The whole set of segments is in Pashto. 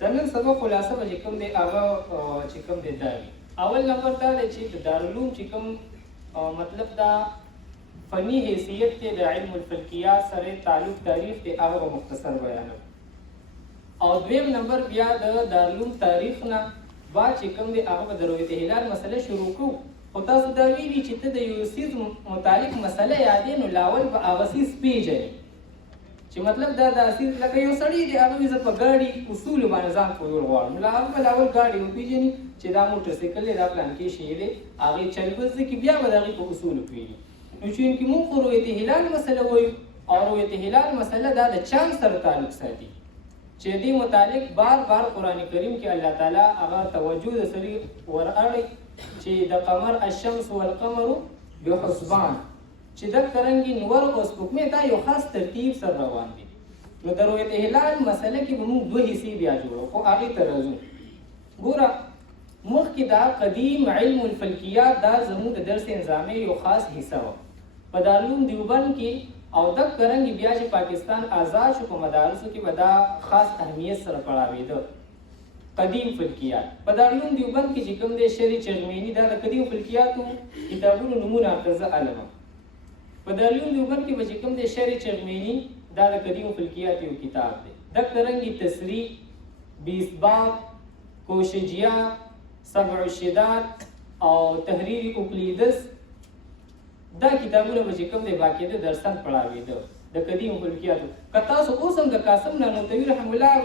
د نن سبا خلاصه به چې کوم دی هغه چې کوم دی دا وي. اول نمبر دا دی چې د دارالعلوم چې کوم مطلب دا فني حیثیت دی د علم الفلکیات سره تعلق تاریخ دی هغه به مختصر بیانوم. او دویم نمبر بیا د دارالعلوم تاریخ نه بعد چې کوم دی هغه به د رؤیت هلال مسله شروع کوو. خو تاسو دا ویلي چې ته د یو څیز متعلق مسله یادې نو لاول به هغه څیز پېژنې چې مطلب دا داسې لکه یو سړی دی هغه زه په ګاډي اصولو باندې ځان پوهول غواړم نو هغه به لاول ګاډي وپېژني چې دا موټرسایکل دی دا پلانکې شی دی هغې چل به زده کړي بیا به د هغې په اصولو پوهېږي. نو چونکې موږ خو رؤیت هلال مسله وایو او رؤیت هلال مسله دا د چاند سره تعلق ساتي چې دې متعلق بار بار قرآن کریم کې الله تعالی هغه توجه د سړي ورأړی چې د قمر الشمس والقمر بحسبان چې د کرنګي نور او سپوږمۍ دا یو خاص ترتیب سره روان دي. نو د رؤیت هلال مسله کې به موږ دوه حصې بیا جوړو خو هغې ته راځو. ګوره مخکې دا قدیم علم الفلکیات دا زموږ د درس نظامي یو خاص حصه وه په دارالعلوم دیوبند کې او د کرنګي بیا چې پاکستان آزاد شو په مدارسو کې به دا خاص اهمیت سره پړاوېده. قدیم فلکیات په دارالعلوم دیوبند کې چې کوم دی شری چغمینی دا د قدیم فلکیاتو کتابونو نمونه اخته زه علمه. په دارالعلوم دیوبند کې به چې کوم دی شری چغمینی دا د قدیم فلکیات یو کتاب دی. د کرنګي تصریح، بیسباب، کوشجیه، سبع الشداد او تحریر اوکلیدس دا کتابونه به چې کوم دی باقاعده درسن پړاوېده د قدیم فلکیاتو. که تاسو اوس هم د قاسم نانوتوي رحم الله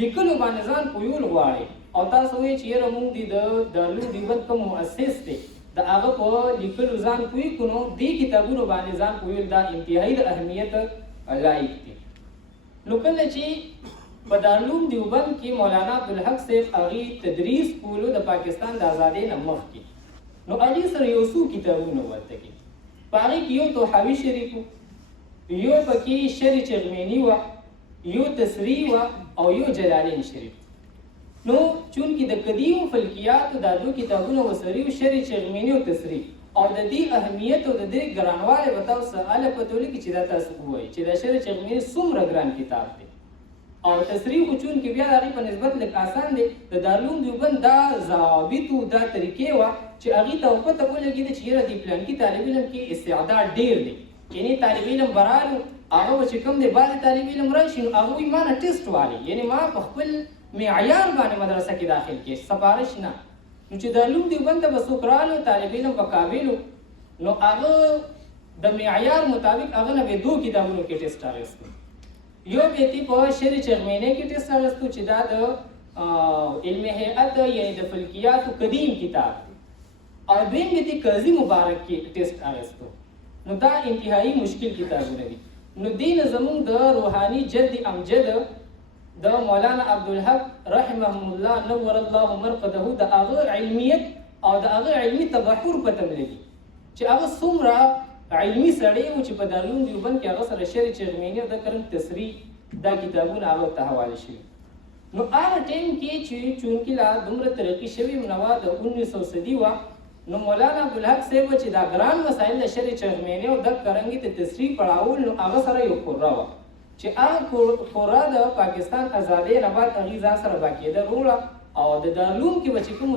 لیکلو باندې ځان پوهول غواړئ او تاسو وایئ چې یاره موږ د دارالعلوم دیوبند کوم مؤسس دی د هغه په لیکلو ځان پوه کړو نو دې کتابونو باندې ځان پوهول دا انتهایي د اهمیت لایق دي. نو کله چې په دارالعلوم دیوبند کې مولانا عبدالحق صاحب هغې تدریس کولو د پاکستان د ازادۍ نه مخکې نو هغې سره یو څو کتابونه ورته کړي. په هغې کې یو توحاوي شریف و، یو پکې شر چغمینی وه، یو تصریح وه او یو جلالین شریف. نو چونکې د قدیم فلکیاتو دا دو کتابونه ورسره یو شر چغمینی او تصریح او د دې اهمیت او د دې ګرانوالی به تاسو هله پته ولګي چې دا تاسو ووایي چې دا شر چغمینی څومره ګران کتاب دی او تصریح خو چونکې بیا د هغې په نسبت لږ آسان دی. د دارالعلوم دیوبند دا ضوابطو دا طریقې وه چې هغې ته پته ولګېده چې یاره دې پلانکي طالب علم کې استعداد ډېر دی یعنې طالب علم به رالو هغه به چې کوم دی بعضې طالب علم راشي نو هغه وایي ما نه ټیسټ والي یعنې ما په خپل معیار باندې مدرسه کې داخل کې سفارش نه. نو چې دارالعلوم دیوبند ته به څوک رالو طالب علم په قابل نو هغه د معیار مطابق هغه نه به دو کتابونو کې ټیسټ اخیستو. یو به یې په شر چغمینی کې ټیسټ اخیستو چې دا د علم هیئت یعنې د فلکیاتو قدیم کتاب دی او دویم به یې قاضي مبارک کې ټیسټ اخیستو. نو دا انتهایی مشکل کتابونه دي. نو دې نه زموږ د روحاني جد امجد د مولانا عبدالحق رحمه الله نور الله مرقده د هغه علمیت او د هغه علمي تبحر پته ملګي چې هغه څومره علمي سړی و چې په دارالعلوم دیوبند کې هغه سره شر چغمینی او د کرنګ تصریح دا کتابونه هغه ته حواله شوي. نو هغه ټایم کې چې چونکې لا دومره ترقي شوې نوه د 1900 صدي وه نو مولانا عبدالحق صاحب چې دا ګران مسایل د شر چغمینی او د کرنګي د تصریح پړاول نو هغه سره یو قره وه چې هغه قره د پاکستان ازادۍ نه بعد هغې ځان سره باقاعده روړه او د دارالعلوم کې به چې کومو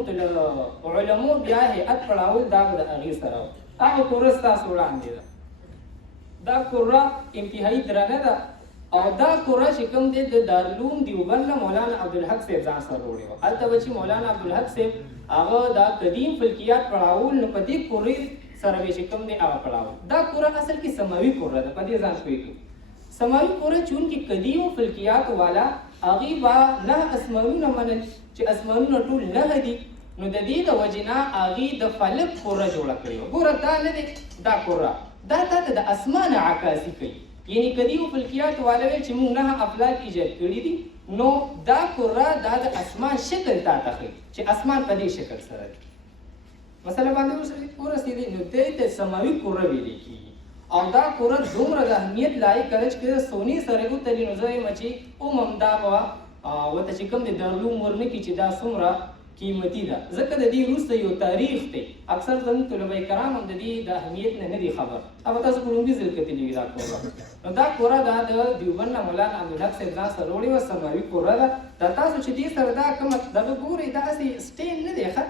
علمو بیا هیئت پړاول دا به د هغې سره وه. هغه قره ستاسو وړاندې ده. دا قره انتهایي درنه ده او دا قره چې کوم دی د دارالعلوم دیوبند نه مولانا عبدالحق صاحب ځان سره وروړې وه. هلته به چې مولانا عبدالحق صاحب هغه دا قدیم فلکیات پړاول نو په دې قرې سره به چې کوم دی هغه پړاول. دا قره اصل کې سماوي قره ده په دې ځان پوه کړو. سماوي قره چونکې قدیم فلکیات والا هغې به 9 اسمانونه منل چې اسمانونه ټول 9 دي نو د دې د وجې نه هغې د فلک قره جوړه کړې وه. ګوره دا نه دی دا قره دا تاته د اسمانه عکاسي کوي یعنې قدیم فلکیات والا ویل چې موږ 9 افلاک ایجاد کړي دي نو دا قره دا د اسمان شکل تاته ښیي چې اسمان په دې شکل سره دی. مثلا باندې ورسېدې نو دې ته سماوي قره ویلې کېږي او دا قره دومره د اهمیت لایق کله چې سونی سره وتلي نو زه یم چې اوم همدا به ورته چې کوم د دارالعلوم ورنه کړي چې دا څومره قیمتي ده، ځکه د دې وروسته یو تاریخ دی. اکثر زموږ طلبه کرام هم د دې د اهمیت نه دي خبر. هغه تاسو په لومړي ځل کتلي وي دا کوره. نو دا کوره دا د دیوبند نه مولانا عبدالحق صاحب ځان سره وړې وه، سماوي کوره ده. دا تاسو چې دې سره دا کومه دغه ګورئ دا هسې سټین نه دی ښه،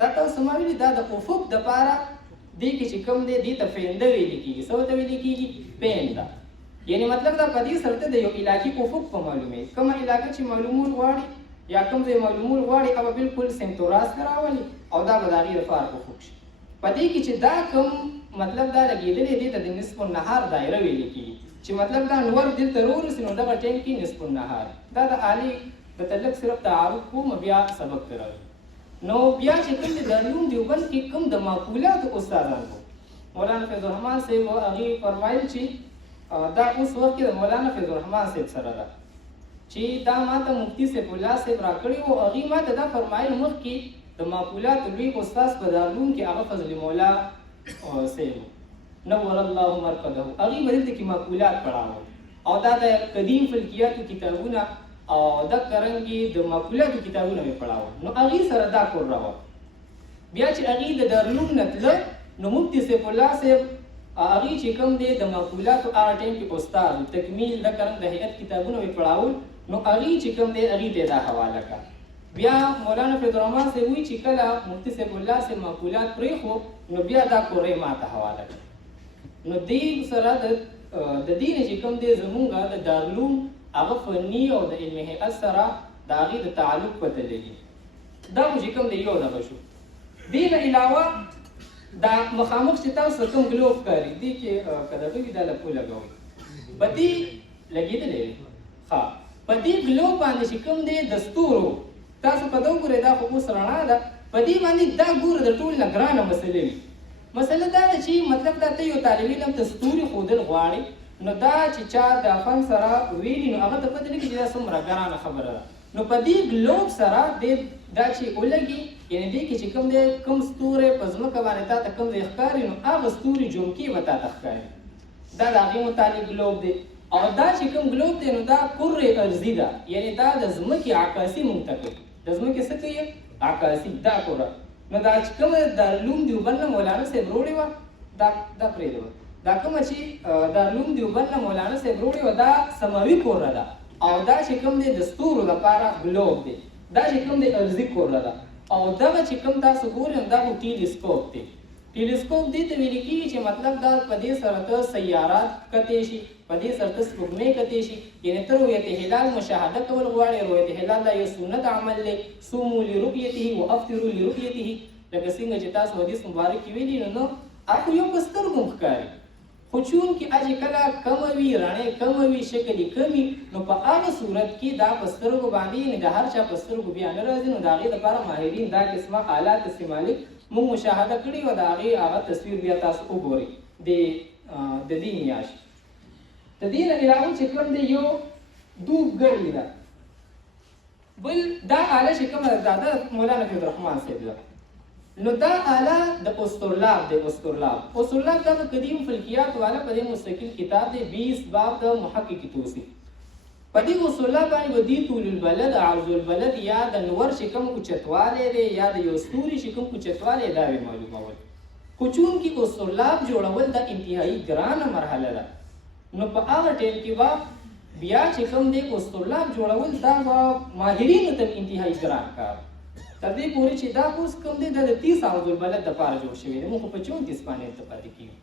دا تاسو ما ویلي دا د افق دپاره دې کې چې کوم دی دې ته پینده ویلې کېږي. څه ورته ویلې کېږي؟ پینده. یعنې مطلب دا په دې سره ته د یو علاقې افق په معلومې، کومه علاقه چې معلومول غواړي یا کوم ځای معلومول غواړي هغه بالکل سمتوراس ته راولي او دا به د هغې لپاره افق شي. په دې کې چې دا کوم مطلب دا لګېدلی دی ته د نصف النهار دایره ویلې کېږي، چې مطلب دا نور دلته راورسي نو دغه ټایم کې نصف النهار. دا د عالي د تلک صرف تعارف کوم بیا سبق ته راځو. نو بیا چې کوم د دارالعلوم دیوبند کې کوم د معقولاتو استادان وو، مولانا فیض الرحمن صاحب هغې فرمایل چې دا اوس وخت کې د مولانا فیض الرحمن صاحب سره ده چې دا ماته مفتي سیف الله صاحب راکړي وو. هغې ماته دا فرمایل مخکې د معقولاتو لوی استاذ په دارالعلوم کې هغه فضل مولا صاحب نور الله مرقده، هغې به دلته کې معقولات پړاوه او دا د قدیم فلکیاتو کتابونه او دغه رنګې د معقولاتو کتابونه مې پړاوه. نو هغې سره دا کور راوه. بیا چې هغې د دارالعلوم نه تله نو مفتي سیف الله صاحب هغې چې کوم دی د معقولاتو هغه ټایم کې استاد تکمیل دغه رنګ د هیئت کتابونه مې پړاول. نو هغې چې کوم دی هغې ته دا حواله کړه. بیا مولانا فیض الرحمن صاحب وایي چې کله مفتي صاحب الله صاحب معقولات پرېښو نو بیا دا کورې ماته حواله کړه. نو دې سره د دې نه چې کوم دی زمونږ د دارالعلوم هغه فني او د علمي هیئت سره د هغې د تعلق پته لګي. دا خو چې کوم دی یو دغه شو. دې نه علاوه دا مخامخ چې تاسو کوم ګلوب ښکاري دې کې که دغه وي دا لپو لګوئ په دې لګېدلی دی. ښه په دې ګلوب باندې چې کوم دی د ستورو تاسو په دا وګورئ دا خو اوس رڼا ده، په دې باندې دا ګوره د ټول نه ګرانه مسلې وي. مسله دا ده چې مطلب دا ته یو طالب علم ته ستوري ښودل غواړي نو دا چې چا د فن سره ویلي نو هغه ته پته لګي چې دا څومره ګرانه خبره ده. نو په دې ګلوب سره دا چې ولګي یعنې دې کې چې کوم دی کوم ستوری په ځمکه باندې تا ته کوم ځای ښکاري نو هغه ستوري جمکې به تا ته ښکاري. دا د هغې متعلق ګلوب دی. او دا چې کوم ګلوب دی نو دا کرې ارضي ده، یعنې دا د ځمکې عکاسي مونږ ته کوي. د ځمکې څه کوي؟ عکاسي. دا کوره نو دا چې کومه د دارالعلوم دیوبند نه مولانا صاحب وروړې وه دا پرېږده وه. دا کومه چې دارالعلوم دیوبند نه مولانا صاحب وروړې وه دا سماوي کوره ده او دا چې کوم دی د ستورو لپاره ګلوب دی. دا چې کوم دی ارضي کوره ده او دغه چې کوم تاسو ګورئ دا خو ټیلیسکوپ دی. ټیلیسکوپ دې ته ویل کېږي چې مطلب دا په دې سره ته سیارات کتلی شي، په دې سره ته سپوږمۍ کتلی شي. یعنې ته رؤیت هلال مشاهده کول غواړې، رؤیت هلال دا یو سنت عمل دی. صوموا لرؤیته وافطروا لرؤیته، لکه څنګه چې تاسو حدیث مبارک کې ویلي نو هغه یو په سترګو ښکاري. خو چونکې چې کله کمه وي رڼې کمه وي شکل یې کم وي نو په هغه صورت کې دا په سترګو باندې یعنې د هر چا په سترګو بیا نه راځي. نو د هغې دپاره ماهرین دا قسمه آلات استعمالي. موږ مشاهده کړې وه د هغې هغه تصویر بیا تاسو وګورئ د دې میاشت. د دې نه علاوه چې کوم دی یو دوب ګرلې ده. بل دا آله چې کومه ده دا د مولانا فیض الرحمن صاحب ده. نو دا آله د اسطرلاب دی. اسطرلاب دا د قدیم فلکیات والا په دې مستقل کتاب دی 20 باب د محقق توصیف. په دې اسطرلاب باندې به دې طول البلد عرض البلد یا د نور چې کوم اوچتوالی دی یا د یو ستوري چې کوم اوچتوالی دا به معلومول. خو چونکې اسطرلاب جوړول دا انتهایي ګرانه مرحله ده نو په هغه ټایم کې به بیا چې کوم دی اسطرلاب جوړول دا به ماهرینو ته انتهایي ګران کار تر دې پورې چې دا اوس کوم دی دا د 30 عرض البلد دپاره جوړ شوی دی. موږ خو په 34 باندې هلته پاتې کېږو.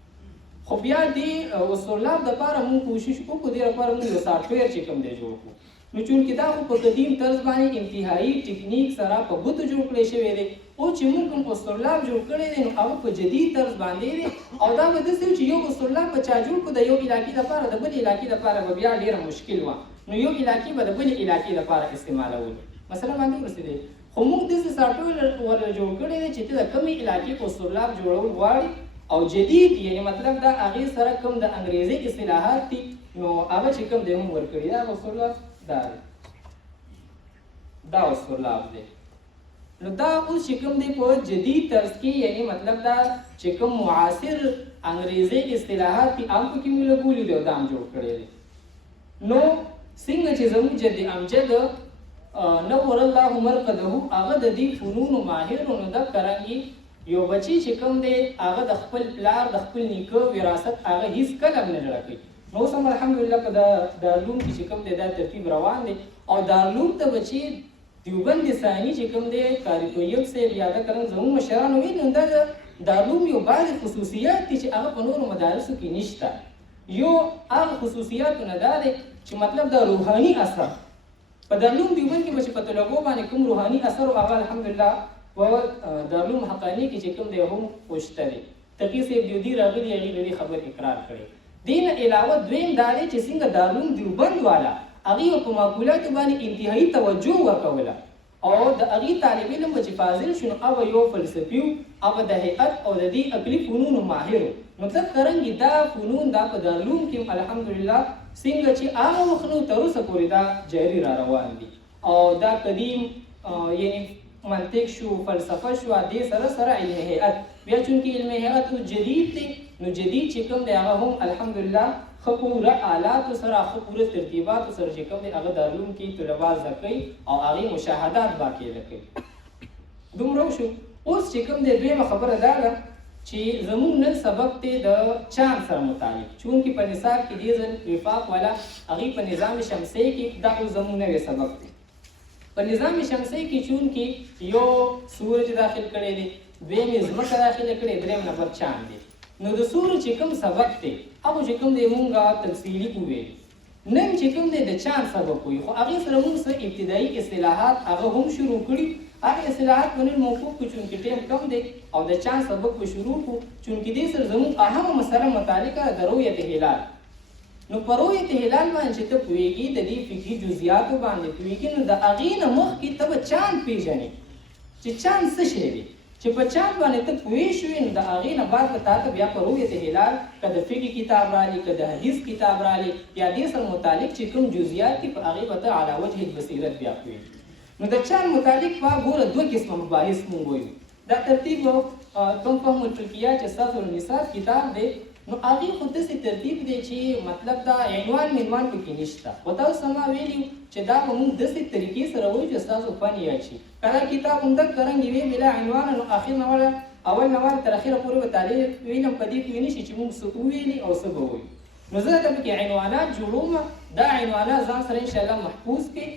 خو بیا دې اسطرلاب دپاره موږ کوشش وکړو دې لپاره موږ یو سافټویر چې کوم دی جوړ کړو. نو چونکې دا خو په قدیم طرز باندې انتهایي ټکنیک سره په ګوتو جوړ کړی شوی دی او چې موږ کوم اسطرلاب جوړ کړی دی نو هغه په جدید طرز باندې دی او دا به داسې و چې یو اسطرلاب به چا جوړ کړو د یو علاقې دپاره د بل علاقې دپاره به بیا ډېره مشکل وه. نو یو علاقې به د بلې علاقې دپاره استعمالولو. مثلا باندې ورسېدی خو موږ داسې سافټویر ورله جوړ کړی دی چې ته د کومې علاقې اسطرلاب جوړول غواړي او جدید یعنې مطلب دا هغې سره کوم د انګریزي اصطلاحات دي نو هغه چې کوم دی هم ورکړي. دا اسطرلاب دا دی. دا اسطرلاب دی. نو دا اوس چې کوم دی په جدید طرز کې یعنې مطلب دا چې کوم معاصر انګریزي اصطلاحات دي هم پکې موږ لګولي دي او دا هم جوړ کړی دی. نو څنګه چې زموږ جد امجد نور الله مرقده هغه د دې فنونو ماهر نو د کرانګي یو بچی چې کوم دی هغه د خپل پلار د خپل نیکه وراثت هغه هیڅ کله نه لړکوي. نو سم الحمدلله په دارالعلوم کې چې کوم دی دا ترتیب روان دی او دارالعلوم ته بچی دیوبند ثانی چې کوم دی قاری طیب صاحب یاده کړم زموږ مشرانو ویل نو دا دارالعلوم یو بعض خصوصیات دي چې هغه په نورو مدارسو کې نشته. یو هغه خصوصیاتونه دا دی چې مطلب د روحاني اثر په دارالعلوم دیوبند کې چې په طلبو باندې کوم روحاني اثر او هغه الحمدلله و دارالعلوم حقانی کې چې کوم دی هم خوشته دی. تقی صاحب دیودي راغلي هغې د دې خبر اقرار کړی. دې نه علاوه دویم دا دی چې څنګه دارالعلوم دیوبند والا هغې په معقولاتو باندې انتهایي توجه ورکوله او د هغې طالب علم به چې فاضل شو نو هغه یو فلسفي و هغه د هیئت او د دې عقلي فنونو ماهر و. مطلب څرنګې دا فنون دا په دارالعلوم کې الحمدلله څنګه چې هغه وخت نو تر اوسه پورې دا جاري را روان دي او دا قدیم یعنی منطق شو فلسفه شو دې سره سره علم هیئت بیا چونکې علم هیئت جدید دی نو جدید چې کوم دی هغه هم الحمدلله ښه پوره آلاتو سره ښه پوره ترتیباتو سره چې کوم دی هغه دارالعلوم کې طلبا زده کوي او هغې مشاهدات باقاعده کوي. دومره وشو. اوس چې کوم دی دویمه خبره دا ده چې زموږ نن سبق دی د چاند سره متعلق چونکې په نصاب کې دې ځل وفاق والا هغې په نظام شمسی کې دا اوس زموږ نوی سبق دی. په نظام شمسی کې چونکې یو سورج داخل کړی دی دویم یې ځمکه داخله کړې دریم نمبر چاند دی. نو د سورج چې کوم سبق دی هغه چې کوم دی مونږه تفصیلي وویل. نن چې کوم دی د چاند سبق وي خو هغې سره مونږ څه ابتدایي اصطلاحات هغه هم شروع کړي. هغه اصطلاحات به نن موقوف کړو چونکې ټیم کم دی او د چاند سبق به شروع کړو چونکې دې سره زموږ اهمه مسله متعلقه د رؤیت هلال. نو په رؤیت هلال باندې چې ته پوهېږي د دې فقهي جزئیاتو باندې پوهېږي نو د هغې نه مخکې ته به چاند پېژنې چې چاند څه شی دی. چې په چاند باندې ته پوه شوې نو د هغې نه بعد به تا ته بیا په رؤیت هلال که د فقه کتاب رالي که د حدیث کتاب رالي یا دې سره متعلق چې کوم جزئیات دي په هغې به ته علی وجه البصیرت بیا پوهېږي. نو د چاند متعلق به ګوره دوه قسمه مباحث مونږ وایو. دا ترتیب کوم فهم الفلکیه چې ستاسو النصاب کتاب دی نو هغې خو داسې ترتیب دی چې مطلب دا عنوان منوان پکې نشته. خو تاسو ما ویلي چې دا به مونږ داسې طریقې سره وایو چې ستاسو فن یاد شي. که دا کتاب همدک څرنګې وي بلا عنوانه نو اخر نواله اول نواله تر اخره پورې به تعلیق ویلم په دې پوه نه شي چې مونږ څه وویلي او څه به وایو. نو زه درته پکې عنوانات جوړوم. دا عنوانات ځان سره انشاءالله محفوظ کړئ.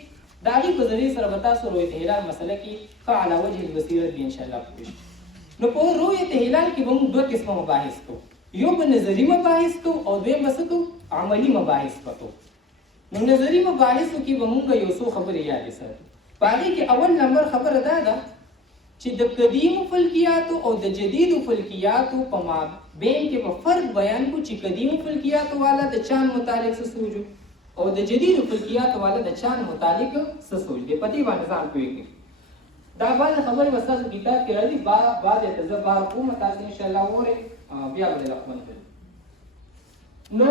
د هغې په ذریعې سره به تاسو رؤیت هلال مسله کې ښه علی وجه البصیرت به انشاءالله پوه شئ. نو په رؤیت هلال کې به مونږ دوه قسمه مباحث کوو. یو به نظري مباحث کوو او دویم به څه کوو عملي مباحث به کوو. نو نظري مباحثو کې به مونږ یو څو خبرې یادې ساتو. په هغې کې اول نمبر خبره دا ده چې د قدیمو فلکیاتو او د جدیدو فلکیاتو په مابین کې به فرق بیان کړو چې قدیمو فلکیاتو والا د چاند متعلق څه سوچ او د جدیدو فلکیاتو والا د چاند متعلق څه سوچ دی. په دې باندې ځان پوهېږي. دا بعضې خبرې به ستاسو کتاب کې راځي بعضې ته زه بار کوم تاسو انشاءالله وورئ بیا به دې خوند کوي. نو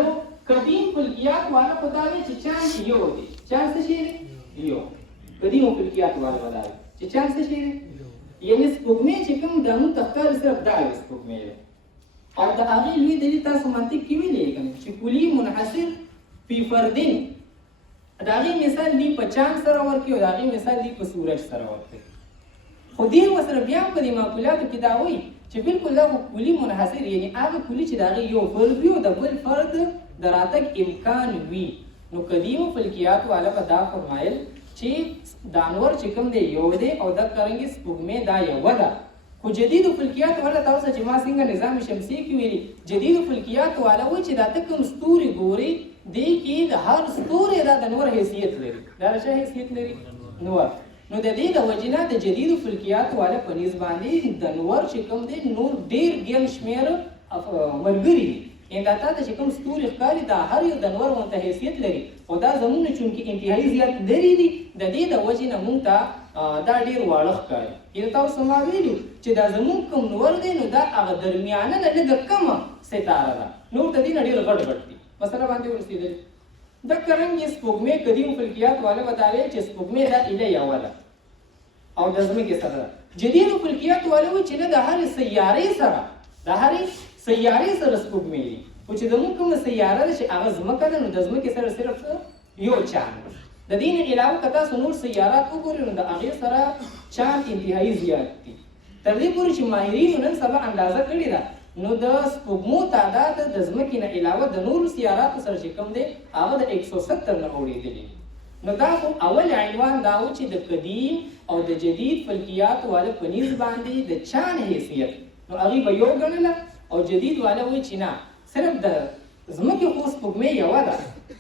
قدیم فلکیات والا په دا دی چې چاند یو دی. چاند څه شی دی؟ یو. قدیمو فلکیات والا به دا دی چې چاند څه شی دی؟ یعنې سپوږمۍ چې کوم دا مونږ ته ښکاري صرف دا یو سپوږمۍ دی او د هغې لوی دلیل تاسو منطق کې ویلی یې که نه چې کلي منحصر فی فردین د هغې مثال دی په چاند سره ورکوي او د هغې مثال دی په سورج سره ورکوي. خو دې ورسره بیا په دې معقولاتو کې دا وایي چې بالکل دا خو کلي منحصر یعنې هغه کلي چې د هغې یو فرد وي او د بل فرد د راتګ امکان وي. نو قدیمو فلکیاتو والا به دا فرمایل چې دانور چې کوم دی یو دی او دا څرنګې سپوږمۍ دا یوه ده. خو جدیدو فلکیاتو والا تاسو چې ما څنګه نظام شمسي کې ویلي جدیدو فلکیاتو والا وایي چې دا ته کوم ستوري ګوري دې کې د هر ستوری دا د نور حیثیت لري. دا د چا حیثیت لري؟ نور. نو د دې د وجې نه د جدیدو فلکیاتو والا په نیز باندې د نور چې کوم دی نور ډېر ګڼ شمېر ملګري دي. یعنې دا تا ته چې کوم ستوري ښکاري دا هر یو د نور غونته حیثیت لري. خو دا زموږ نه چونکې انتهایي زیات لرې دي د دې د وجې نه مونږ ته دا ډېر واړه ښکاري. یعنې تاسو ما ویلي چې دا زموږ کوم نور دی نو دا هغه درمیانه نه لږه کمه ستاره ده. نور د دې نه ډېر غټ غټ دي. مسله باندې ورسېدلي. دکه رنګې سپوږمۍ قدیمو فلکیات والا به دا ویل چې سپوږمۍ دا ایله یوه ده او د ځمکې سره ده. جدیدو فلکیات والا وایي چې نه د هرې سیارې سره د هرې سیارې سره سپوږمۍ دي. خو چې زموږ کومه سیاره ده چې هغه ځمکه ده نو د ځمکې سره صرف یو چاند. د دې نه علاوه که تاسو نور سیارات وګورئ نو د هغې سره چاند انتهایي زیات دي. تر دې پورې چې ماهرینو نن سبا اندازه کړې ده نو د سپوږمو تعداد د ځمکې نه علاوه د نورو سیاراتو سره چې کوم دی هغه د 170 نه اوړېدلي. نو دا خو اول عنوان دا و چې د قدیم او د جدید فلکیاتو والا په نیز باندې د چاند حیثیت نو هغې به یو ګڼله او جدید والا وایي چې نه صرف د ځمکې خو سپوږمۍ یوه ده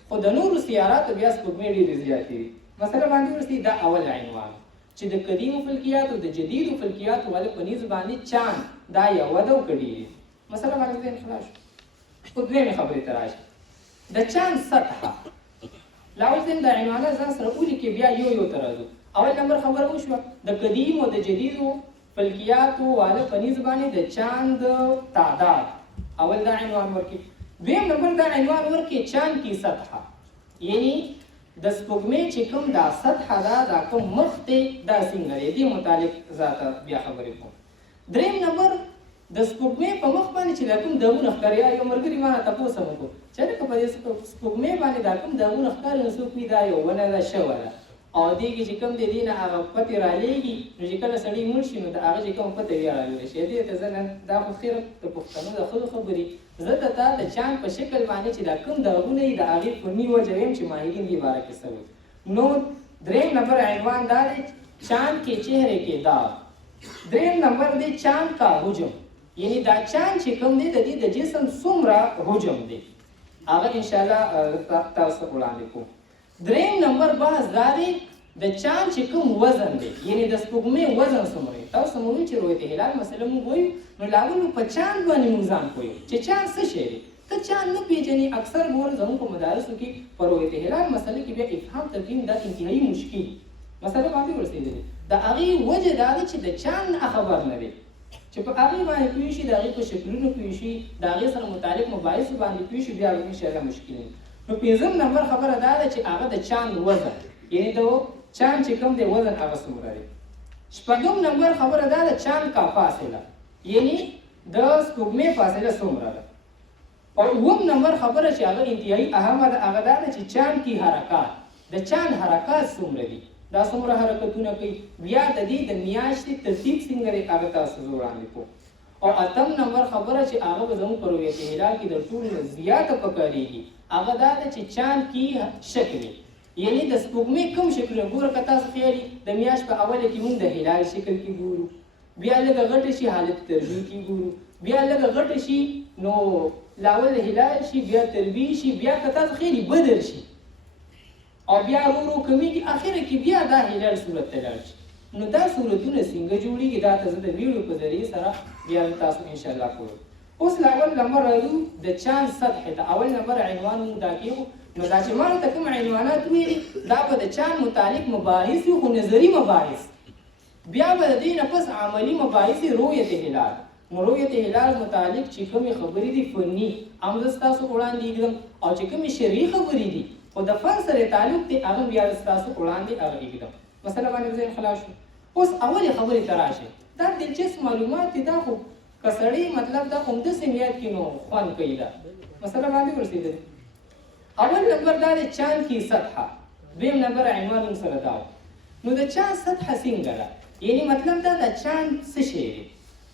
خو د نورو سیاراتو بیا سپوږمۍ ډېرې زیاتې دي. مسله باندې ورسېږي دا اول عنوان چې د قدیمو فلکیاتو د جدیدو فلکیاتو والا په نیز باندې چاند دا یوه ده او کډېږي. مسله باندې ذهن خلاص شو. خو دویمې خبرې ته راشي د چاند سطحه لاوزن د عنوانه ځان سره ولیکې بیا یو ته راځو. اول نمبر خبره وشوه د قدیم او د جدیدو فلکیاتو والا په نیز باندې د چاند تعداد اول دا عنوان ورکړي. دویم نمبر دا عنوان ورکړي چاند کی سطحه یعنی د سپوږمۍ چې کوم دا سطحه ده دا کوم مخ دی دا څنګه دی دې متعلق ذاته بیا خبرې کوم. دریم نمبر د سپوږمۍ په مخ باندې چې دا کوم داغونه ښکاري یو ملګري ما نه تپوس هم وکړو چې لکه په دې سپوږمۍ باندې دا کوم داغونه ښکاري نو څوک وایي دا یو ونه ده شوه ده او دې کې چې کوم دی دې نه هغه پتې رالیږي نو چې کله سړی مړ شي نو د هغه چې کوم پتې بیا رالیږي شي. دې ته زه نن دا خو خیر د پښتنو د ښځو خبرې زه ته د چاند په شکل باندې چې دا کوم داغونه یي د هغې فني وجه ویم چې ماهرین دې باره کې څه وایي. نو دریم نمبر عنوان دا دی چاند کې چهرې کې داغ. دریم نمبر دی چاند کا حجم یعنی دا چاند چې کوم دی د دې د جسم څومره حجم دی هغه انشاءالله تاسو وړاندې کوم. دریم نمبر بحث دا دی د چاند چې کوم وزن دی یعنی د سپوږمۍ وزن څومره دی. تاسو مو وایي چې رویت هلال مثلا موږ وایو نو لاول په چاند باندې موږ ځان پوهیو چې چاند څه شی دی. ته چاند نه پېژنې اکثر ګوره زموږ په مدارسو کې په رویت هلال مسله کې بیا افهام تفهیم دا انتهایي مشکل مسله باندې ورسېدلې. د هغې وجه دا دی چې د چاند نه خبر نه دی چې په هغې باندې پوه شي د هغې په شکلونو پوه شي د هغې سره متعلق مباحثو باندې پوه شي بیا انشاءالله مشکل نه. نو پنځم نمبر خبره دا ده چې هغه د چاند وزن یعنی د چاند چې کوم دی وزن هغه څومره دی. شپږم نمبر خبره دا ده چاند کا فاصله یعنی د سپوږمۍ فاصله څومره ده. او اووم نمبر خبره چې هغه انتهایي اهمه ده هغه دا ده چې چاند کی حرکات د چاند حرکات څومره دي دا څومره حرکتونه کوي. بیا د دې د میاشتې ترتیب څنګه دی هغه تاسو زه وړاندې کوم. او اتم نمبر خبره چې هغه به زموږ په رویت هلال کې د ټولو نه زیاته پکارېږي هغه دا ده چې چاند کی شکل یعنی د سپوږمۍ کوم شکلونه ګوره که تاسو خیالي د میاشت په اوله کې موږ د هلال شکل کې ګورو بیا لږه غټه شي حالت تربیع کې ګورو بیا لږه غټه شي نو لاول هلال شي بیا تربیع شي بیا که تاسو خیالي بدر شي او بیا ورو کمیږي اخره کې بیا دا هلال صورت ته لاړ شي. نو دا صورتونه څنګه جوړیږي دا ته زه د ویډیو په ذریعې سره بیا تاسو انشاءالله کوم. اوس لاول نمبر راځو د چاند سطحې ته. اول نمبر عنوان موږ دا کېږو نو دا چې ما ته کوم عنوانات ویلي دا به د چاند متعلق مباحث وي خو نظري مباحث بیا به د دې نه پس عملي مباحث رویت هلال. نو رویت هلال متعلق چې کومې خبرې دي فني هم زه ستاسو وړاندې ایږدم او چې کومې شرعي خبرې دي خو د فن سره تعلق دی هغه بیا ستاسو وړاندې هغه ایږدم. مسله باندې ذهن خلاص شو. اوس اولې خبرې ته راشئ دا دلچسپ معلومات دي دا خو که سړی مطلب دا همداسې نیت کړي نو خوند کوي دا مسله باندې ورسېدلې. اول نمبر دا دی چاند کی سطحه. دویم نمبر عنوان موږ سره دا نو د چاند سطحه څنګه ده یعنی مطلب دا د چاند څه شی دی.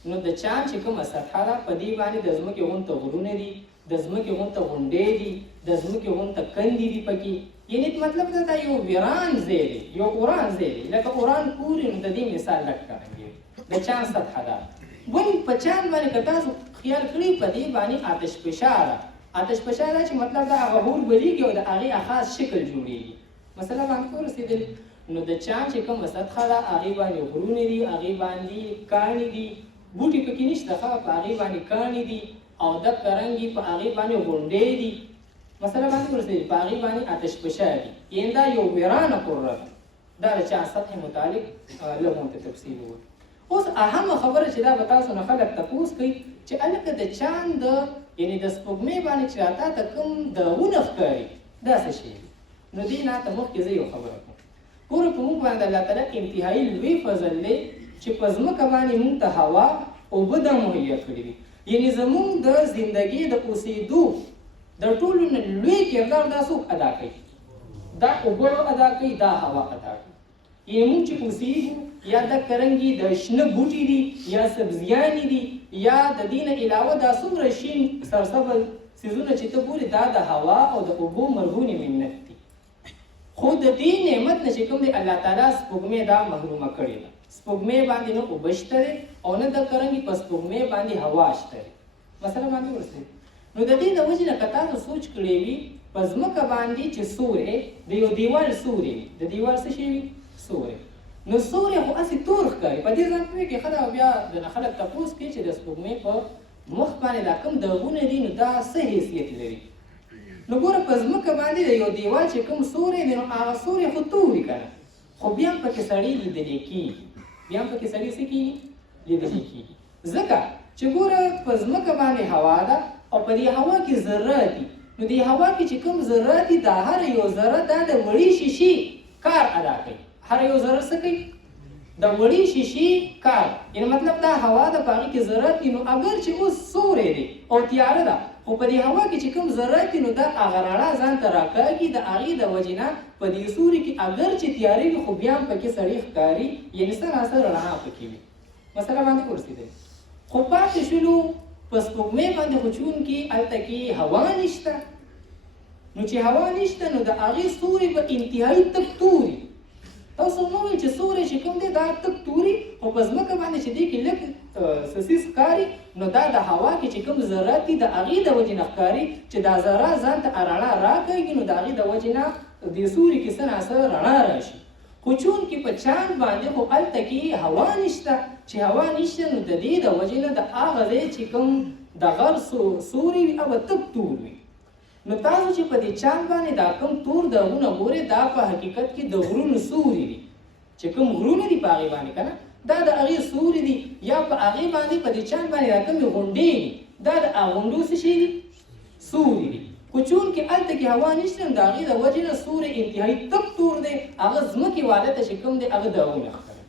نو د چاند چې کومه سطحه ده په دې باندې د ځمکې غونته غرونه دي د ځمکې غونته غونډۍ دي د ځمکې غونته کندې دي پکې یعنی مطلب دا یو ویران ځای دی یو اوران ځای دی لکه اوران پورې نو د دې مثال لږ کارنګي د چاند سطحه ده. ول په چاند باندې که تاسو خیال کړئ په دې باندې آتش فشار ده. آتش فشار دا چې مطلب دا هغه اور بلیږي او د هغې خاص شکل جوړیږي. مسله باندې ورسېدلې. نو د چاند چې کومه سطحه ده هغې باندې غرونه دي هغې باندې کاڼي دي بوټي پکې نشته ښه په هغې باندې کاڼي دي او دقه رنګې په هغې باندې غونډۍ دي. مسله باندې ورسېدلې په هغې باندې آتش فشار دي یعنې دا یو ویرانه قره ده. دا د چاند سطحې متعلق لږ ورته تفصیل ووایو. اوس اهمه خبره چې دا به تاسو نه خلک تپوس کوي چې هلکه د چاند یعنې د سپوږمۍ باندې چې راته ته کوم داغونه ښکاري دا څه شی دی. نو دې نه ته مخکې زه یو خبره کوم ګوره په موږ باندې الله تعالی انتهایي لوی فضل دی چې په ځمکه باندې موږ ته هوا اوبه دا مهیا کړي دي یعنې زموږ د زندګۍ د اوسېدو د ټولو نه لوی کردار دا څوک ادا کوي دا اوبه ادا کوي، دا هوا ادا کوي. یعنې موږ چې اوسېږو یا دا کرنګي د شنه بوټي دي یا سبزیانې دي یا د دې نه علاوه دا څومره شین سرسبز څیزونه چې ته ګورې دا د هوا او د اوبو مرهونې منت دي. خو د دې نعمت نه چې کوم دی الله تعالی سپوږمۍ دا محرومه کړې ده. سپوږمۍ باندې نه اوبه شته دی او نه د کرنګي په سپوږمۍ باندې هوا شته دی. مثلا باندې ورسېږي نو د دې د وجې نه که تاسو سوچ کړی وي په ځمکه باندې چې سوری د یو دیوال سوری وي، د دیوال څه شی وي؟ سوری. نو سوری خو هسې تور ښکاري. په دې ځان پوهېږي که ښه ده او بیا د نه خلک تپوس کوي چې د سپوږمۍ په مخ باندې دا کوم دغونه دي نو دا څه حیثیت لري. نو ګوره په ځمکه باندې د یو دیوال چې کوم سوری دی نو هغه سوری خو تور وي که نه، خو بیا هم پکې سړی لیدلی کېږي، بیا هم پکې سړی څه کېږي؟ لیدلی کېږي. ځکه چې ګوره په ځمکه باندې هوا ده او په دې هوا کې ذرات دي. نو دې هوا کې چې کوم ذرات دي دا هر یو ذره دا د وړې شیشې کار ادا کوي. هر یو ذره څه کوي؟ د وړې شیشې کار. یعنې مطلب دا هوا ده په هغې کې ذرات دي. نو اگر چې اوس سوری دی او تیاره ده خو په دې هوا کې چې کوم ذرات دي نو دا هغه رڼا ځان ته راکاږي. د هغې د وجې نه په دې سوري کې اگر چې تیارې وي خو بیا هم پکې سړی ښکاري، یعنې څه ناڅه رڼا پکې وي. مثلا باندې ورسېدی. خو پاتې شولو په سپوږمۍ باندې خو چونکې هلته کې هوا نشته، نو چې هوا نشته نو د هغې ستوري به انتهایي تک توري. تاسو نو وایئ چې ستوری چې کوم دی دا تک توري، خو په ځمکه باندې چې دې کې لږ څه ښکاري نو دا د هوا کې چې کوم ذرات دي د هغې د وجې نه ښکاري چې دا ذره ځان ته رڼا راکوي نو د هغې د وجې نه دې ستوري کې څه ناڅه رڼا راشي. خو چونکې په چاند باندې خو هلته کې هوا نشته، چې هوا نشته نو د دې د وجې نه د هغه ځای چې کوم د غر سوري وي هغه تک تور وي. نو تاسو چې په دې چاند باندې دا کوم تور دغونه ګورئ دا په حقیقت کې د غرونو سوري دي. چې کوم غرونه دي په هغې باندې که نه دا د هغې سوري دي، یا په هغې باندې په دې چاند باندې دا کومې غونډې دي دا د هغه غونډو څه شي دي؟ سوري دي. خو چونکې هلته کې هوا نشته نو د هغې د وجې نه سوری انتهایي تک تور دی، هغه ځمکې والا ته چې کوم دی هغه داغونه ښکاري.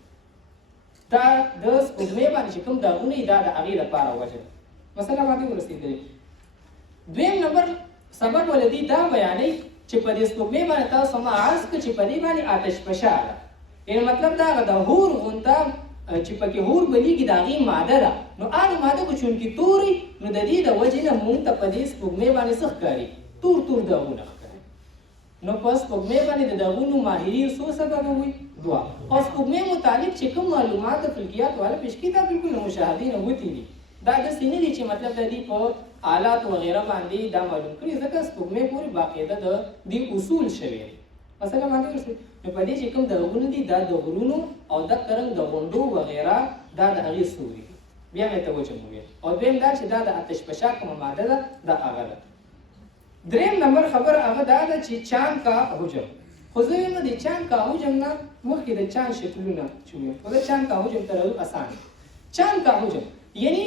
دا د سپوږمۍ باندې چې کوم داغونه دي دا د هغې دپاره وجه ده. مثلا باندې ورسېدلې. دویم نمبر سبب ولدي دا بیانوي چې په دې سپوږمۍ باندې تاسو ما عرض کړه چې په دې باندې آتش فشا ده. یعنې مطلب دا هغه د هور غونته چې پکې هور بلیږي د هغې ماده ده. نو هغه ماده خو چونکې تورې نو د دې د وجې نه مونږ ته په دې سپوږمۍ باندې څه ښکاري؟ تور تور داغونه ښکاري. نو په سپوږمۍ باندې د داغونو ماهرین څو سببه وي؟ دوه. او سپوږمۍ متعلق چې کوم معلومات د فلکیات والا پیش کړي دا بالکل مشاهدین وتې دي. دا داسې نه دي چې مطلب د دې په آلات وغیره باندې دا معلوم کړي، ځکه سپوږمۍ پورې باقاعده د دې اصول شوي دي. مثلا باندې ورسېږي نو په دې چې کوم دغونه دي دا د غرونو او د کرنګ د غونډو وغیره دا د هغې سوري دي. بیا مې ته وجه وویل. او دویم دا چې دا د آتش فشا کومه ماده ده دا هغه ده. دریم نمبر خبره هغه دا ده چې چاند کا حجم. خو زه وایم د چاند کا حجم نه مخکې د چاند شکلونه چې ویم خو د چاند کا حجم ته راځو اسان. چاند کا حجم یعنی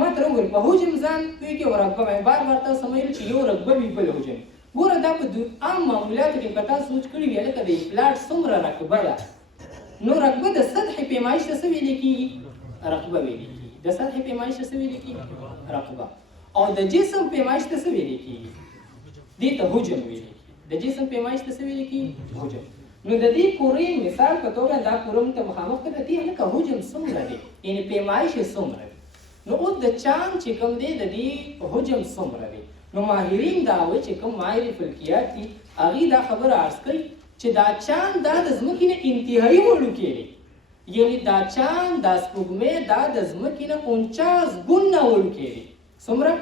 ما ته وګورئ په حجم ځان پوهېږي او رقبه باندې بار بار تاسو ویل چې یو رقبه وي بل حجم. ګوره دا په عام معمولاتو کې که تاسو سوچ کړي وي لکه د پلاټ څومره رقبه ده نو رقبه د سطح پیمایش ته څه ویلې کېږي؟ رقبه ویلې کېږي. د سطح پیمایش ته څه ویلې کېږي؟ رقبه. او د جسم پیمایش ته څه ویلې کېږي؟ دې ته حجم ویلې کېږي. د جسم پیمایش ته څه ویلې کېږي؟ حجم. نو د دې کورې مثال په توګه دا کوره موږ ته مخامخ کړه دې هلکه حجم څومره دی یعنې پیمایش یې څومره دی. نو اوس د چاند چې کوم دی د دې حجم څومره دی؟ نو ماهرین دا وایي چې کوم ماهر فلکیات دي هغې دا خبره عرض کوي چې دا چاند دا د ځمکې نه انتهایي وړوکی دی. یعنې دا چاند دا سپوږمۍ دا د ځمکې نه 49 ګونه وړوکی دی. څومره؟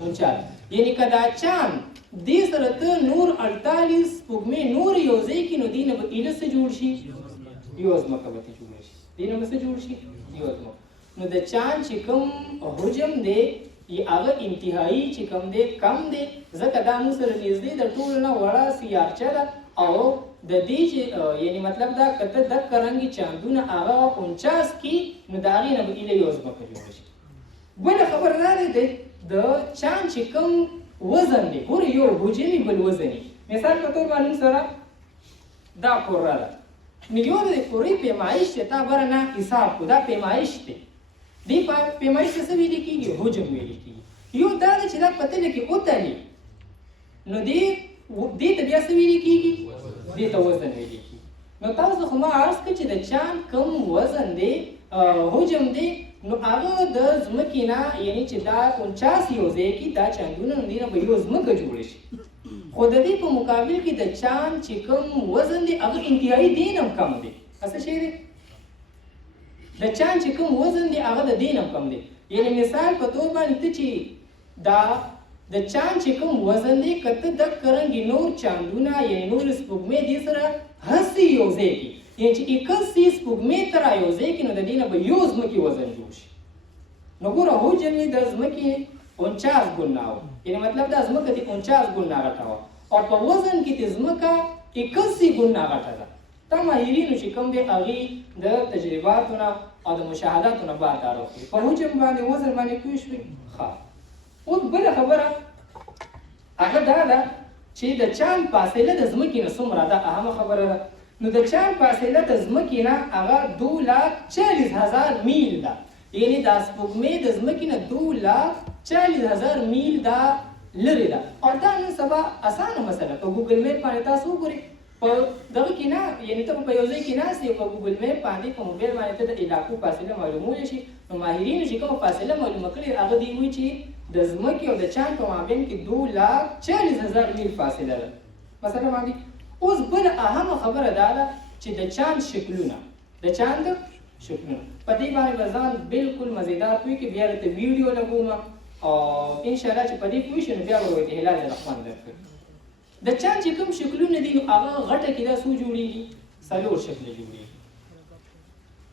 49. یعنې که دا چاند دې سره ته نور 48 سپوږمۍ نور یو ځای کړي نو دې نه به ایله څه جوړ شي؟ یوه ځمکه به جوړه شي. دې نه به څه جوړ شي؟ یوه ځمکه. نو د چاند چې کوم حجم دی هغه انتهایی چې کوم دی کم دی ځکه دا موږ سره نږدې د ټولو نه وړه سیارچه ده او د دې چې یعنې مطلب دا که ته دقه رنګې چاندونه هغه 49 کړي نو د هغې نه به ایله یوه ځمکه جوړه شي. بله خبره دا دی د چاند چې کوم وزن دی ګورې یو حجم وي بل وزن وي. مثال په طور باندې سره دا کوره ده نو یو د دې کورې پیمایش چې تا بره نه حساب کړو دا پیمایش دی. دې پیمایش ته څه ویلې کېږي؟ حجم ویلې کېږي. یو دا دی چې دا په تله کې وتلي نو دې ته بیا څه ویلې کېږي؟ دې ته وزن ویل کېږي. نو تاسو خو ما عرض کړ چې د چاند کوم وزن دی حجم دی نو هغه د ځمکې نه یعنی چې دا 49 یو ځای کې دا چاندونه نو دې نه به یو ځمکه جوړه شي خو د دې په مقابل کې د چاند چې کوم وزن دی هغه انتهایی دې نه کم دی. څه شی دی؟ د چاند چې کوم وزن دی هغه د دې نه کم دی. یعنی مثال په تور باندې ته چې دا د چاند چې کوم وزن دی کته د کرنګي نور چاندونه یعنی نور سپوږمۍ دې سره هسې یو ځای کې یعنی چې 81 سپوږمۍ تر یو ځای کې نو د دې نه به یو ځمکې وزن جوړ شي. نو ګوره حجم یې د ځمکې 49 ګنا و یعنی مطلب دا ځمکه دې 49 ګنا غټه وه او په وزن کې دې ځمکه 81 ګنا غټه ده. دا ماهرینو چې کوم دی هغې د تجرباتو نه او د مشاهداتو نه بعد دا راوښيي. په حجم باندې وزن باندې پوه شوې؟ ښه. اوس بله خبره هغه دا ده چې د چاند فاصله د ځمکې نه څومره ده اهمه خبره ده. نو د چاند فاصله د ځمکې نه هغه 2,40,000 میل ده یعنی دا سپوږمۍ د ځمکې نه 2,40,000 میل دا لرې ده. او دا نن سبا اسانه مسله په ګوګل میپ باندې تاسو وګورئ په دغه کې نه یعنی ته په یو ځای کې ناست یې په ګوګل میپ باندې په موبایل باندې ته د علاقو فاصله معلومولی شي. نو ماهرینو چې کومه فاصله معلومه کړې هغه دوی وایي چې د ځمکې او د چاند په مابین کې 2,40,000 میل فاصله ده مثلا باندې. اوس بله اهمه خبره دا ده چې د چاند شکلونه په دې باندې به ځان بالکل مزیدار پوي کې بیا درته ویډیو لګوم او انشاءالله چې په دې پوه شي نو بیا به ورته هلال رحمان درکړي. د چاند چې کوم شکلونه دي نو هغه غټه کې دا څو جوړېږي 4 شکله جوړېږي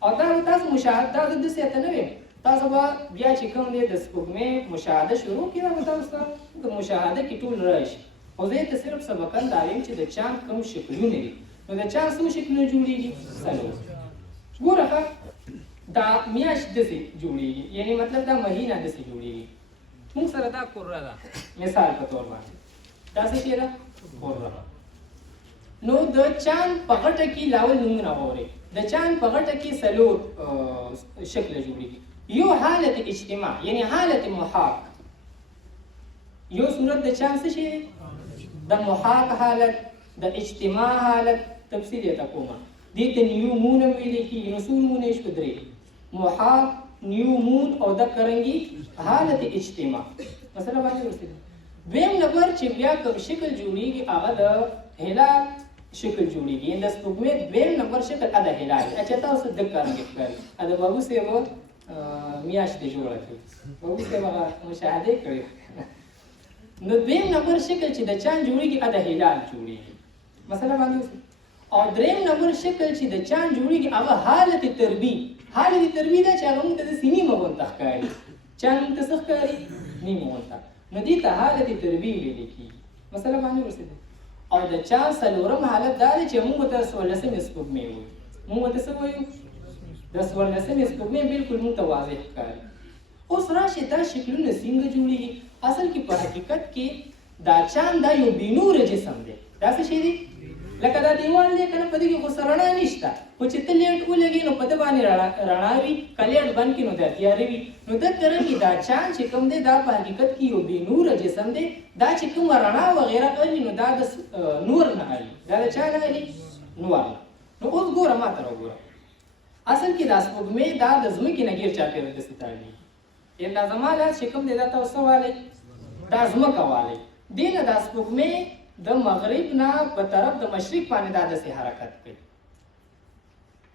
او دا تاسو مشاهده دا داسې ته نه وي تاسو به بیا چې کوم دی د سپوږمۍ مشاهده شروع کړئ نو تاسو ته د مشاهده کې ټول راشي. خو زه ته صرف سبقا دا وایم چې د چاند کوم شکلونه دي نو د چاند څو شکلونه جوړېږي 4. ګوره ښه دا میاشت داسې جوړېږي یعنی مطلب دا مهینه داسې جوړېږي. موږ سره دا قره ده مثال په طور باندې دا څه شی ده قره. نو د چاند په غټه کې لاول نومونه واورئ. د چاند په غټه کې 4 شکله جوړېږي. یو حالت اجتماع یعنی حالت محاق. یو صورت د چاند څه شی د محاق حالت د اجتماع حالت تفصیل یې تا کومه دې ته نیو مون ویل کېږي. نو څو نومونه یې شو 3 محاق نیو مون او د کرنګي حالت اجتماع مثلا باندې ورسېږي. دویم نمبر چې بیا کوم شکل جوړېږي هغه د هلال شکل جوړېږي یعنې د سپوږمۍ دویم نمبر شکل د هلال دی. اچھا تاسو د کرنګي ښکاري د بابو صاحب میاشتې جوړه کړې بابو صاحب هغه مشاهده کړې. نو دویم نمبر شکل چې د چاند جوړېږي د هلال جوړېږي مثلا باندې او دریم نمبر شکل چې د چاند جوړېږي هغه حالت تربی. حالت تربی دا چې هغه موږ ته داسې نیمه غونته ښکاري چاند موږ ته څه ښکاري نیمه غونته نو دې ته حالت تربی ویل کېږي مثلا باندې ورسېده. او د چاند 4م حالت دا دی چې موږ ته 14مې سپوږمۍ وایو. موږ ته څه وایو؟ د 14مې سپوږمۍ بالکل موږ ته واضح ښکاري. اوس راشي دا شکلونه څنګه جوړېږي؟ اصل کې په حقیقت کې دا چاند دا یو بېنوره جسم دی. دا څه شی دی؟ لکه دا دیوال دی که نه په دې کې خو څه رڼا نشته خو چې ته لیټ ولګې نو په ده باندې رڼا وي که لیټ بند کړي نو دا تیاره وي. نو ده کرنګې دا چاند چې کوم دی دا په حقیقت کې یو بېنوره جسم دی. دا چې کومه رڼا وغیره اخلي نو دا د نور نه اخلي دا د چا نه اخلي؟ نور نه. نو اوس ګوره ما ته راوګوره اصل کې دا سپوږمۍ دا د ځمکې نه ګیر چاپېره داسې تاوېږي یعنې دا زما لاس چې کوم دی دا تاسو څه والی دا ځمکه والی دې نه دا سپوږمۍ د مغرب نه په طرف د مشرق باندې دا داسې حرکت کوي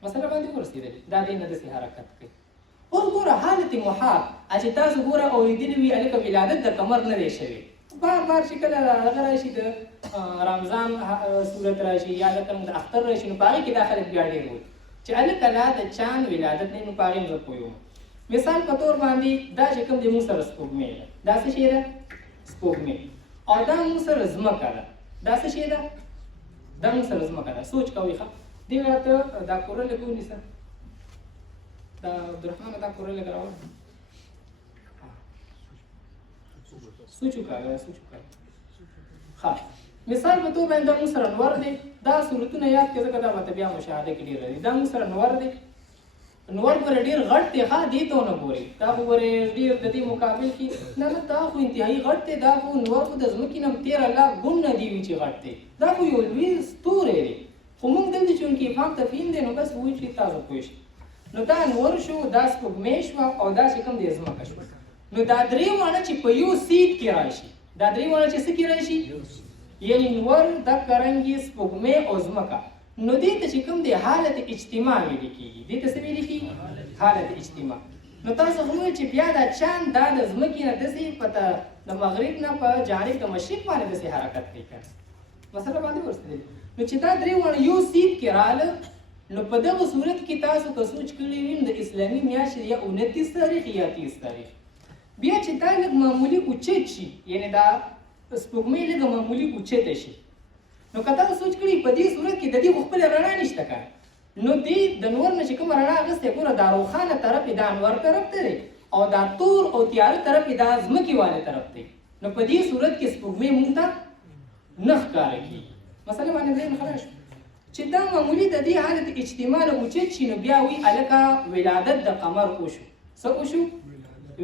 مثلا باندې ورسېدلې دا دې نه داسې حرکت کوي. اوس ګوره حالت محاق چې تاسو ګوره اورېدلي وي هلکه ولادت د کمر نه دی شوی بار چې کله هغه راشي د رمضان صورت راشي یا لکه د اختر راشي نو په هغې کې دا خلک بیا ډېر وایي چې هلکه لا د چاند ولادت دی نو په هغې زه پوه یم. مثال په طور باندې دا چې کوم دی موږ سره سپوږمۍ ده دا څه شی ده سپوږمۍ او دا موږ سره ځمکه ده دا څه شی ده دا موږ سره ځمکه ده. سوچ کوئ ښه دې راته دا کوره لږ ونیسه دا عبدالرحمن دا کوره لږ راوړه سوچ وکړه سوچ وکړه ښه مثال په توګه باندې دا موږ سره نور دی دا صورتونه یاد کړه ځکه دا به ته بیا مشاهده کې ډېر راځي. دا موږ سره نور دی نور ګوره ډېر غټ دی ښه دې ته ونه ګورئ دا خو ګورې ډېر د دې مقابل کې نه دا خو انتهایي غټ دی دا خو نور خو د ځمکې نه 13 لاک ګونه دی وي چې غټ دی دا خو یو لوی ستوری دی خو موږ دلته چونکې افهام تفهیم دی نو بس وایو چې تاسو پوه شئ نو دا نور شو دا سپوږمۍ شوه او دا چې کوم دی ځمکه شوه نو دا درې واړه چې په یو سیټ کې راشي دا درې واړه چې څه کې راشي یعنی نور د کرنګي سپوږمۍ او ځمکه نو دې ته چې کوم دی حالت اجتماع ویل کېږي دې ته څه ویل کېږي حالت اجتماع نو تاسو هم چې بیا دا چاند دا د ځمکې نه داسې پته د مغرب نه په جانب د مشرق باندې داسې حرکت کوي که مسله باندې ورسېدلې نو چې دا درې واړه یو سیټ کې راله نو په دغه صورت کې تاسو که سوچ کړی وي د اسلامي میاشت یا 29 تاریخ یا 30 تاریخ بیا چې دا لږ معمولي اوچت شي یعنی دا سپوږمۍ لږه معمولي اوچته شي نو که تاسو سوچ کړئ په دې صورت کې د دې خو خپله رڼا نشته که نو دې د نور نه چې کومه رڼا اخیستې ګوره دا روښانه طرف یې دا انور طرف ته دی او دا تور او تیاره طرف یې دا ځمکې والی طرف دی نو په دې صورت کې سپوږمۍ موږ ته نه ښکاره کېږي مسله باندې ذهن خلاص شو چې دا معمولي د دې حالت اجتماع نه اوچت شي نو بیا وایي هلکه ولادت د قمر وشو څه وشو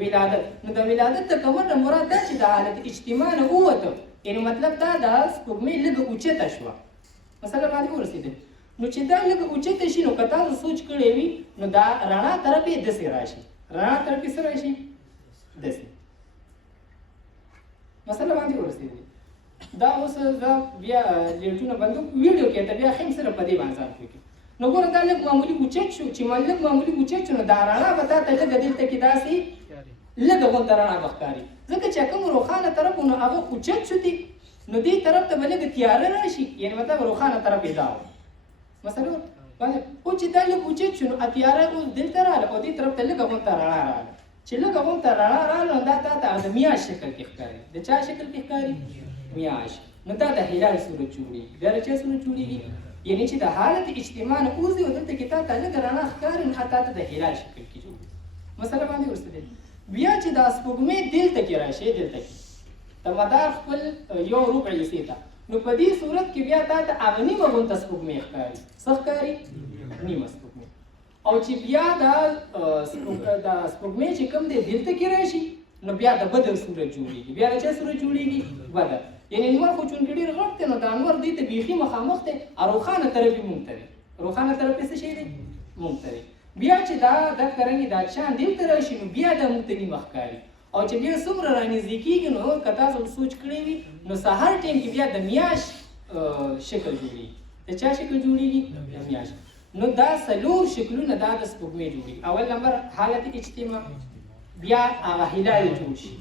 ولادت نو د ولادت د قمر نه مراد دا چې د حالت اجتماع نه ووته یعنی مطلب دا د سپوږمۍ لږه اوچته شوه مسله باندې ورسېدل نو چې دا لږه اوچته شي نو که تاسو سوچ کړی وي نو دا رڼا طرف یې داسې راشي رڼا طرف یې څه راشي داسې مسله باندې ورسېدل دا اوس زه بیا لیټونه بندو ویډیو کې ته بیا خیم سره په دې باندې ځان پوه کړي نو ګوره دا لږ معمولي اوچت شو چې لږ معمولي اوچت شو نو دا رڼا به تا ته لږه دلته کې داسې لږه غونډه رڼا به ښکاري ځکه چې کوم روښانه طرف نو هغه اوچت شو دی نو دې طرف ته به لږه تیاره راشي یعنې مطلب روښانه طرف یې دا و مثلا او چې دا لږ اوچت شو نو تیاره اوس دلته راغله او دې طرف ته لږه غونډه رڼا راغله چې لږه غونډه رڼا راغله نو دا تا ته د میاشت شکل کې ښکاري د چا شکل کې ښکاري میاشت نو دا د هلال صورت جوړېږي بیا د چا صورت جوړېږي یعنی چې د حالت اجتماع نه اوځي او دلته کې تا ته لږه رڼا ښکاري نو تا ته د هلال شکل کې جوړېږي مسله باندې ورسېدل بیا چې دا سپوږمۍ دلته کې راشي دلته کې د مدار خپل یو ربع حصې ته نو په دې صورت کې بیا تا ته هغه نیمه غونډه سپوږمۍ ښکاري څه ښکاري نیمه سپوږمۍ او چې بیا دا سپوږمۍ چې کوم دی دلته کې راشي نو بیا د بدر صورت جوړېږي بیا د چا صورت جوړېږي بدر یعنې انور خو چونکې ډېر غټ دی نو د انور دې ته بیخي مخامخ دی او روښانه طرف یې موږ ته دی روښانه طرف یې څه شی دی موږ ته دی بیا چې دا کرنګي دا چاند دلته راشي نو بیا دا موږ ته نیمه ښکاري او چې بیا څومره رانږدې کېږي نو که تاسو سوچ کړی وي نو سهار ټایم کې بیا د میاشت شکل جوړېږي د چا شکل جوړېږي د میاشت نو دا څلور شکلونه دا د سپوږمۍ جوړېږي اول نمبر حالت اجتماع بیا هغه هلال جوړ شي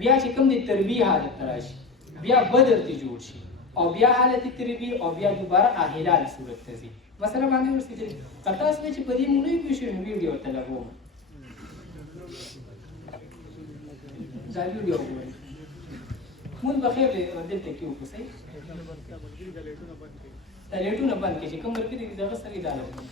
بیا چې کوم دی تربیع حالت ته راشي بیا بدر ته جوړ شي او بیا حالت تربیع او بیا دوباره هلال صورت ته ځي مسله باندې ورسېدلې که تاسو چې په دې مونږ نه پوه شوي نو ویډیو ورته لګوم دا ویډیو وګورئ مونږ به خیر دلته کې وکړو صحیح دا لیټونه بند کړي چې کوم ملګري دي دغه سره اداره وکړي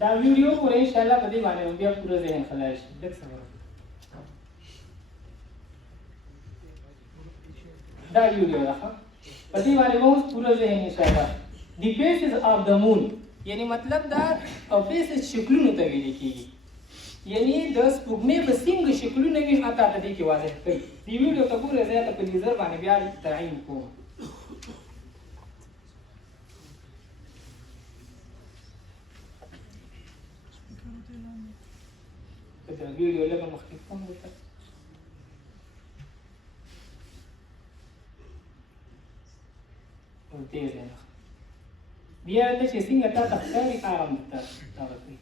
دا ویډیو پورې ان شاء الله په دې باندې بیا پوره ذهن خلاص شي دغه څه دا ویډیو راخه په دې باندې مو پوره ذهن ان شاء الله دی فیسز اف د مون یعنی مطلب دا فیسز شکلونه ته ویل کیږي یعنی د سپوږمۍ په څنګه شکلونه وي اته د دې کې واضح کوي دی ویډیو ته پوره زیاته په لیزر باندې بیا تعین کوم دا ویډیو لږه مخکې کوم ورته تیز دی نه بیا ته چې څنګه تا ته ښکاري آرام ته دغه کوي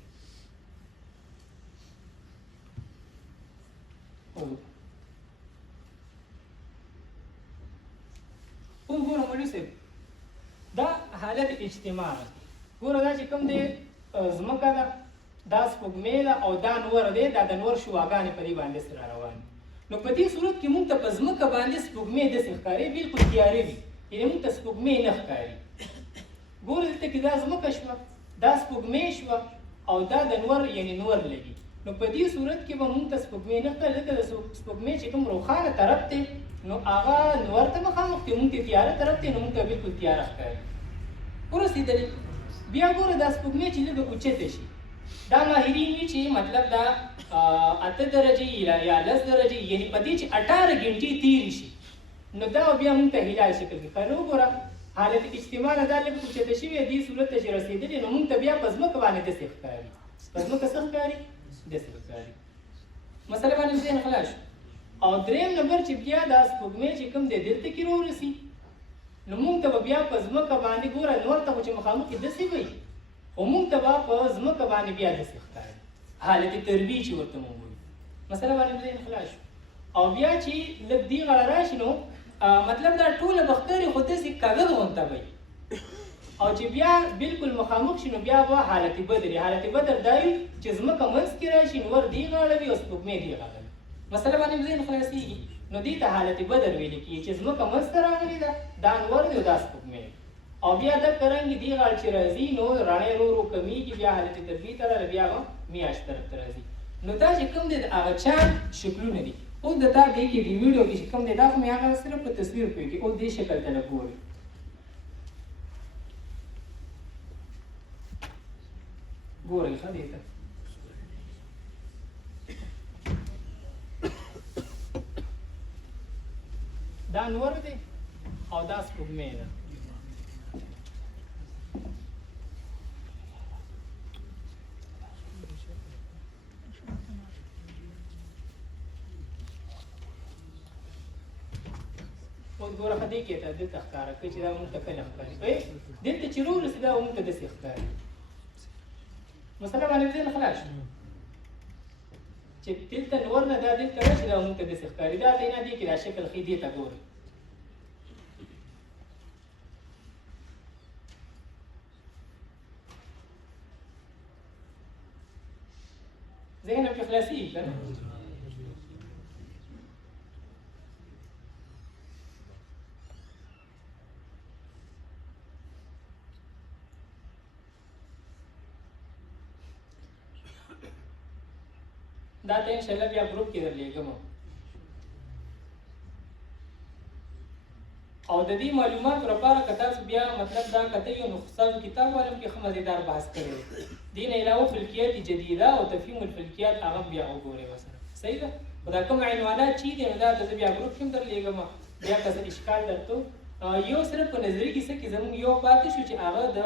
اوس ګوره مولوي صاحب دا حالت اجتماع ده ګوره دا چې کوم دی ځمکه ده دا سپوږمۍ ده او دا نور دی، دا د نور شواګانې په دې باندې سره روان دي. نو په دې صورت کې موږ ته په ځمکه باندې سپوږمۍ داسې ښکاري بالکل تیارې وي، یعنې موږ ته سپوږمۍ نه ښکاري. ګوره دلته کې دا ځمکه شوه، دا سپوږمۍ شوه او دا د نور یعنې نور لګي. نو په دې صورت کې به موږ ته سپوږمۍ نه ښکاري، ځکه د سپوږمۍ چې کوم روښانه طرف دی نو هغه نور ته مخامخ دی، موږ ته تیاره طرف دی نو موږ ته بالکل تیاره ښکاري. ورسېدلې بیا ګوره دا سپوږمۍ چې لږه اوچته شي، دا ماهرین وي چې مطلب دا 8 درجې یا 10 درجې یعنې په دې چې 18 ګنټې تېرې شي نو دا بیا موږ ته هلال شکل کې ښکاري. وګوره حالت اجتماع نه دا لږ اوچته شوې دې صورت ته چې رسېدلې نو موږ ته بیا په ځمکه باندې داسې ښکاري. په ځمکه څه ښکاري؟ داسې ښکاري. مسله باندې ذهن خلاص شو. او درېیم نمبر چې بیا دا سپوږمۍ چې کوم دی دلته کې راورسي نو موږ ته به بیا په ځمکه باندې ګوره نور ته خو چې مخامخ یې داسې وي خو موږ ته به په ځمکه باندې بیا داسې ښکاري، حالت تربیع چې ورته موږ وایو. مسله باندې ذهن خلاص شو. او بیا چې لږ دې غاړه راشي نو مطلب دا ټوله به ښکاري خو داسې کاغذ غونته وي. او چې بیا بالکل مخامخ شي نو بیا به حالت بدر. حالت بدر دا وي چې ځمکه منځ کې راشي نور دې غاړه وي او سپوږمۍ دې غاړه وي. مسله باندې ذهن خلاصېږي. نو دې ته حالت بدر ویل کېږي چې ځمکه منځ ته راغلې ده، دا نور دی او دا سپوږمۍ. او بیا دغه رنګ دې غاړه چې راځي نو رڼا ورو ورو کمیږي، بیا حالت تربیع ته راغله، بیا به میاشت طرف ته راځي. نو دا چې کوم دی د هغه چا شکلونه دي. اوس د تا دې کې د ویډیو کې چې کوم دی دا خو مې هغه صرف په تصویر پوهېږي. اوس دې شکل ته لږ ګورئ. ګورئ ښه دې ته دا نور دی او دا سپوږمۍ ده. اوس ګوره ښه دې کې ته دلته ښکاره کوي چې دا موږ ته کله ښکاري. دلته چې راورسي دا موږ ته داسې ښکاري. مسله باندې ذهن خلاص شو. چې دلته نور نه دا دلته راشي دا موږ ته داسې ښکاري. دا دی نه دې کې دا شکل ښي دې ته ګورئ. ذهن پکې خلاصېږي که نه؟ دا ته انشاءالله بیا ګروپ کې درلیږم. او د دې معلوماتو لپاره که تاسو بیا مطلب دا کتئ نو ستاسو کتاب والم کې ښه مزېدار بحث کړی دی. دې نه علاوه فلکیات جدیده او تفهیم الفلکیات هغه بیا وګورئ ورسره. صحیح ده؟ خو دا کوم عنوانات چې دي نو دا ته زه بیا ګروپ کې هم درلیږم. بیا که څه اشکال درته یو صرف په نظري کیسه کې زموږ یو پاتې شو چې هغه د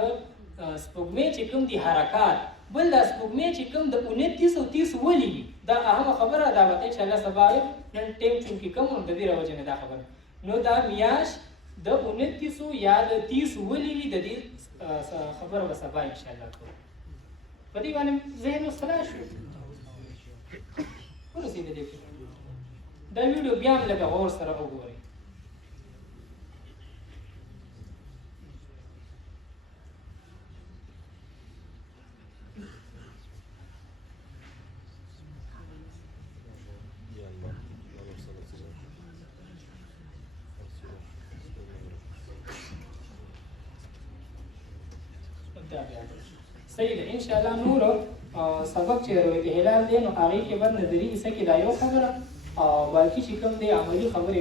سپوږمۍ چې کوم دي حرکات، بل دا سپوږمۍ چې کوم د 2930 ولې وي دا اهمه خبره ده. به انشاءالله سبا نن ټیم چونکې کم نو د دې راوجې نه دا خبره نو دا میاشت د 29 یا د 30 ولې وي د دې خبره به سبا انشاءالله کوو. په دې باندې ذهن اوس خلاص شو. ورسېدلې دا ویډیو بیا هم لږ غور سره وګورئ. صحیح ده انشاءالله نور سبق چې روایت هلال دی نو هغې کې به نظري حصه کې دا یو خبره او باقي چې کوم دی عملي خبرې